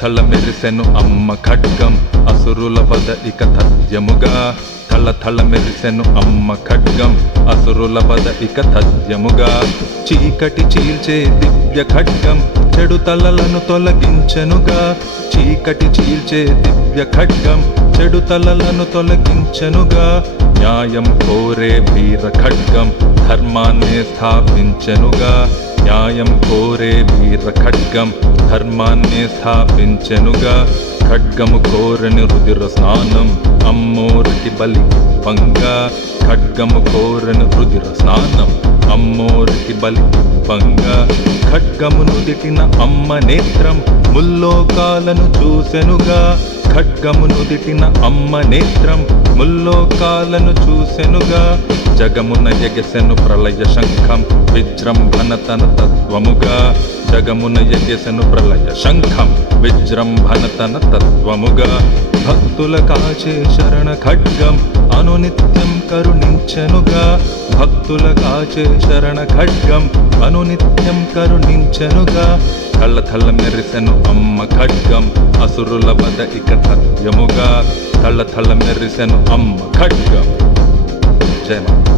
థళ మెరిసెను అమ్మ ఖడ్గం అసురుల వద ఇక తథ్యముగా థళ మెరిసెను అమ్మ ఖడ్గం అసురుల వద ఇక తథ్యముగా చీకటి చీల్చే దివ్య ఖడ్గం చెడు తలలను తొలగించెనుగా చీకటి చీల్చే దివ్య ఖడ్గం చెడు తలలను తొలగించెనుగా న్యాయం కోరే వీర ఖడ్గం ధర్మాన్ని స్థాపించెనుగా న్యాయం కోరే వీర ఖడ్గం ధర్మాన్ని స్థాపించెనుగా ఖడ్గము కోరని రుధిర స్నానం అమ్మోరికి బలి పంగా ఖడ్గము కోరని రుధిర స్నానం అమ్మోరికి బలి పంగా ఖడ్గమును దిటిన అమ్మ నేత్రం ముల్లోకాలను చూసెనుగా ఖడ్గమును దిటిన అమ్మ నేత్రం ముల్లోకాలను చూసెనుగా జగమున ఎగసెను ప్రళయ శంఖం విజృంభణ తన తత్వముగా జగమున ఎగసెను ప్రళయ శంఖం విజృంభణ తన తత్వముగా భక్తుల కాచే శరణ ఖడ్గం అనునిత్యం కరుణించెనుగా భక్తుల కాచే శరణ ఖడ్గం అనునిత్యం కరుణించెనుగా థళ మెరిసెను అమ్మ ఖడ్గం అసురుల వద ఇక తథ్యముగా థళ మెరిసెను అమ్మ ఖడ్గం. జయ మాత.